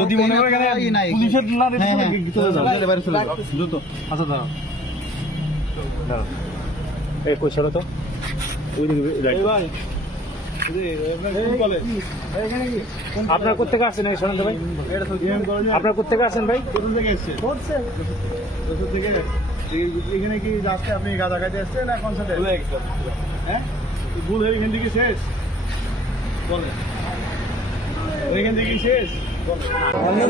যদি মনে করে পুলিশের দিতে হ্যাঁ, হ্যাঁ। চলে যাও। বাইরে চলে যাও। দ্রুত। আচ্ছা দাঁড়াও। দাঁড়াও। এই কই সরো তো। রাইট। ভাই আপনার কোথেকে আসছেন এই শোনেন তো ভাই আপনার কোথেকে আসছেন ভাই? এখানে কি যাচ্ছে? আপনি গাঁজা খাইতে আসছেন না কনসার্টে হ্যাঁ? ভুল হয়ে এখান থেকে শেষ। বলেন। ওইখান থেকে শেষ। বলেন